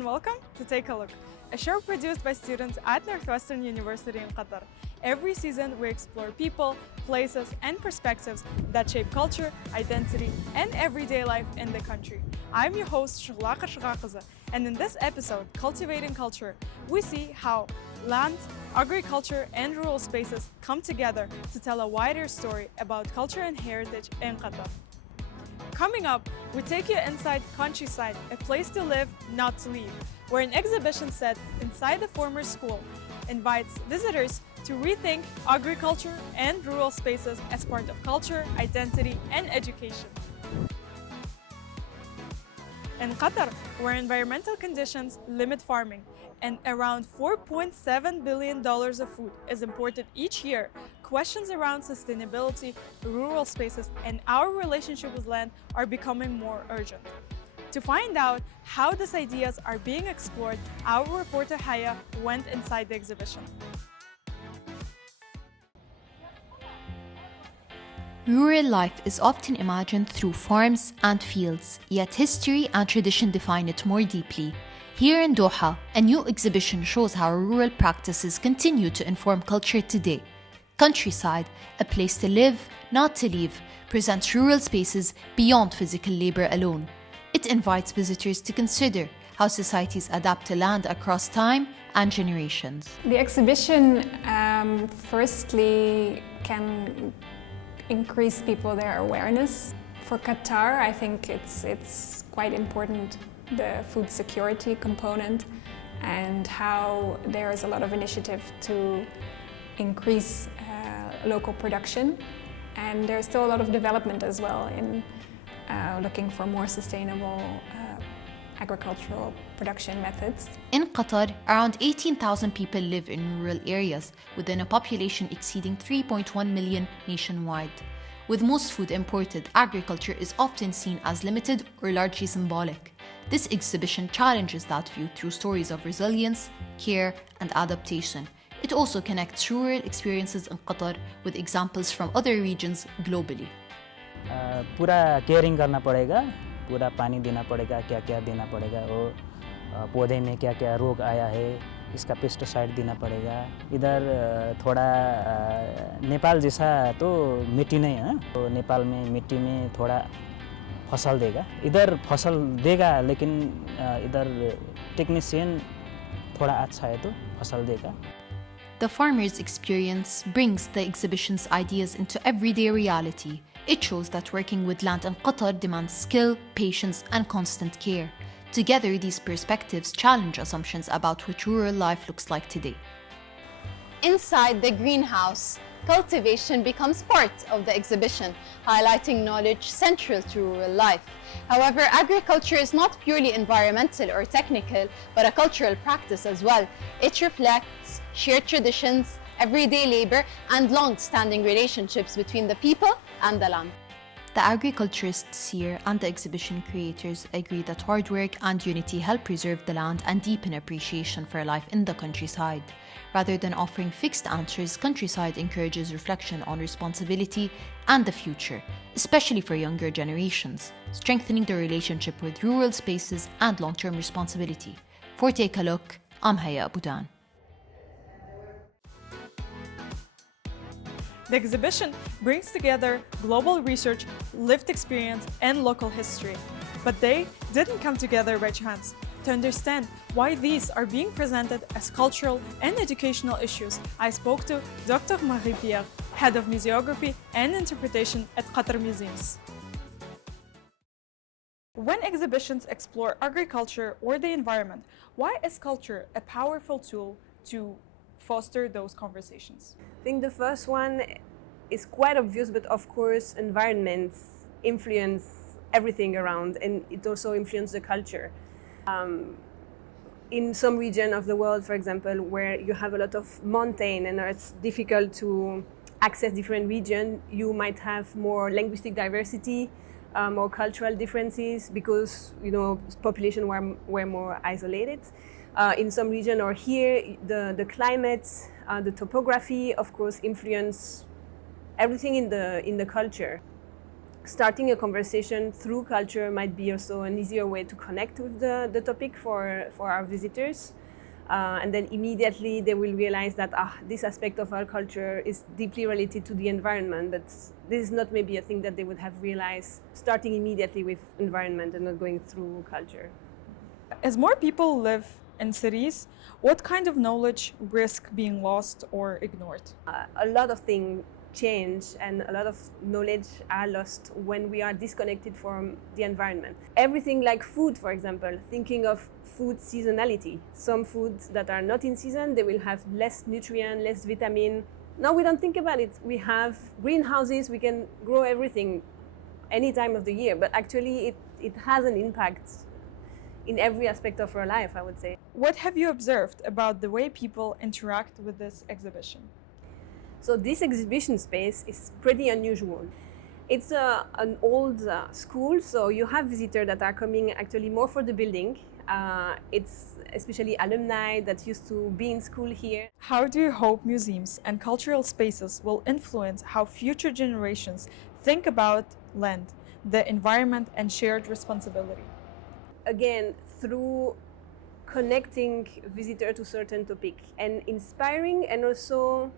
and welcome to Take a Look, a show produced by students at Northwestern University in Qatar. Every season, we explore people, places, and perspectives that shape culture, identity, and everyday life in the country. I'm your host, Shughlaqa Shughaqiza, and in this episode, Cultivating Culture, we see how land, agriculture, and rural spaces come together to tell a wider story about culture and heritage in Qatar. Coming up, we take you inside Countryside, a place to live, not to leave, where an exhibition set inside the former school invites visitors to rethink agriculture and rural spaces as part of culture, identity, and education. In Qatar, where environmental conditions limit farming and around $4.7 billion of food is imported each year, questions around sustainability, rural spaces, and our relationship with land are becoming more urgent. To find out how these ideas are being explored, our reporter Haya went inside the exhibition. Rural life is often imagined through farms and fields, yet history and tradition define it more deeply. Here in Doha, a new exhibition shows how rural practices continue to inform culture today. Countryside, a place to live, not to leave, presents rural spaces beyond physical labor alone. It invites visitors to consider how societies adapt to land across time and generations. The exhibition firstly can increase their awareness. For Qatar, I think it's quite important, the food security component, and how there is a lot of initiative to increase local production, and there's still a lot of development as well in looking for more sustainable agricultural production methods. In Qatar, around 18,000 people live in rural areas, within a population exceeding 3.1 million nationwide. With most food imported, agriculture is often seen as limited or largely symbolic. This exhibition challenges that view through stories of resilience, care, and adaptation. It also connects rural experiences in Qatar with examples from other regions globally. पूरा caring करना पड़ेगा, पूरा पानी देना पड़ेगा, क्या-क्या देना पड़ेगा, और पौधे में क्या-क्या रोग आया है, इसका पेस्टिसाइड देना पड़ेगा. इधर थोड़ा नेपाल जैसा तो मिट्टी नहीं है, तो नेपाल में मिट्टी में थोड़ा फसल देगा. इधर फसल देगा, लेकिन इधर टेक्नीशियन थोड़ा अच्छा है तो फसल देगा. The farmer's experience brings the exhibition's ideas into everyday reality. It shows that working with land in Qatar demands skill, patience, and constant care. Together, these perspectives challenge assumptions about what rural life looks like today. Inside the greenhouse, cultivation becomes part of the exhibition, highlighting knowledge central to rural life. However, agriculture is not purely environmental or technical, but a cultural practice as well. It reflects shared traditions, everyday labor, and long-standing relationships between the people and the land. The agriculturists here and the exhibition creators agree that hard work and unity help preserve the land and deepen appreciation for life in the countryside. Rather than offering fixed answers, Countryside encourages reflection on responsibility and the future, especially for younger generations, strengthening the relationship with rural spaces and long-term responsibility. For Take a Look, I'm Haya Abudan. The exhibition brings together global research, lived experience, and local history. But they didn't come together by chance. To understand why these are being presented as cultural and educational issues, I spoke to Dr. Marie Pierre, Head of Museography and Interpretation at Qatar Museums. When exhibitions explore agriculture or the environment, why is culture a powerful tool to foster those conversations? I think the first one is quite obvious, but of course environments influence everything around, and it also influences the culture. In some region of the world, for example, where you have a lot of mountain and it's difficult to access different regions, you might have more linguistic diversity, more cultural differences, because population were more isolated. In some region or here, the climate, the topography, of course, influence everything in the culture. starting a conversation through culture might be also an easier way to connect with the topic for our visitors. And then immediately they will realize that this aspect of our culture is deeply related to the environment, but this is not maybe a thing that they would have realized starting immediately with environment and not going through culture. As more people live in cities, what kind of knowledge risk being lost or ignored? A lot of things change and a lot of knowledge are lost when we are disconnected from the environment. Everything like food, for example, thinking of food seasonality. Some foods that are not in season, they will have less nutrient, less vitamin. No, we don't think about it. We have greenhouses, we can grow everything any time of the year, but actually it has an impact in every aspect of our life, I would say. What have you observed about the way people interact with this exhibition? So this exhibition space is pretty unusual. It's an old school, so you have visitors that are coming actually more for the building. It's especially alumni that used to be in school here. How do you hope museums and cultural spaces will influence how future generations think about land, the environment, and shared responsibility? Again, through connecting visitors to certain topic and inspiring and also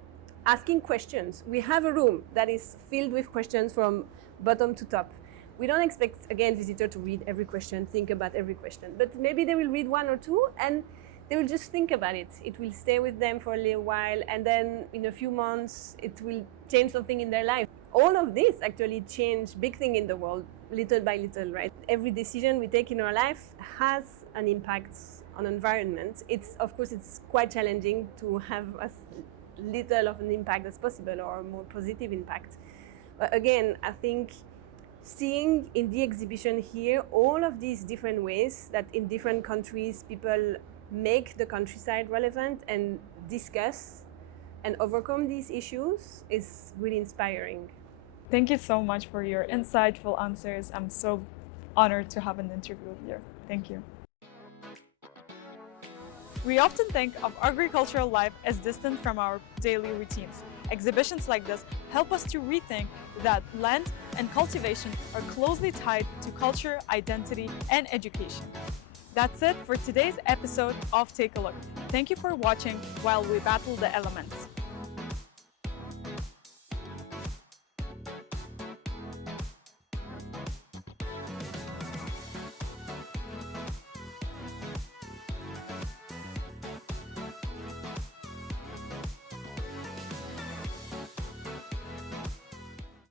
asking questions. We have a room that is filled with questions from bottom to top. We don't expect, again, visitors to read every question, think about every question, but maybe they will read one or two and they will just think about it. It will stay with them for a little while, and then in a few months, it will change something in their life. All of this actually change big thing in the world, little by little, right? Every decision we take in our life has an impact on environment. Of course, it's quite challenging to have as little of an impact as possible or a more positive impact. But again, I think seeing in the exhibition here all of these different ways that in different countries people make the countryside relevant and discuss and overcome these issues is really inspiring. Thank you so much for your insightful answers. I'm so honored to have an interview with you. Thank you. We often think of agricultural life as distant from our daily routines. Exhibitions like this help us to rethink that land and cultivation are closely tied to culture, identity, and education. That's it for today's episode of Take a Look. Thank you for watching while we battle the elements.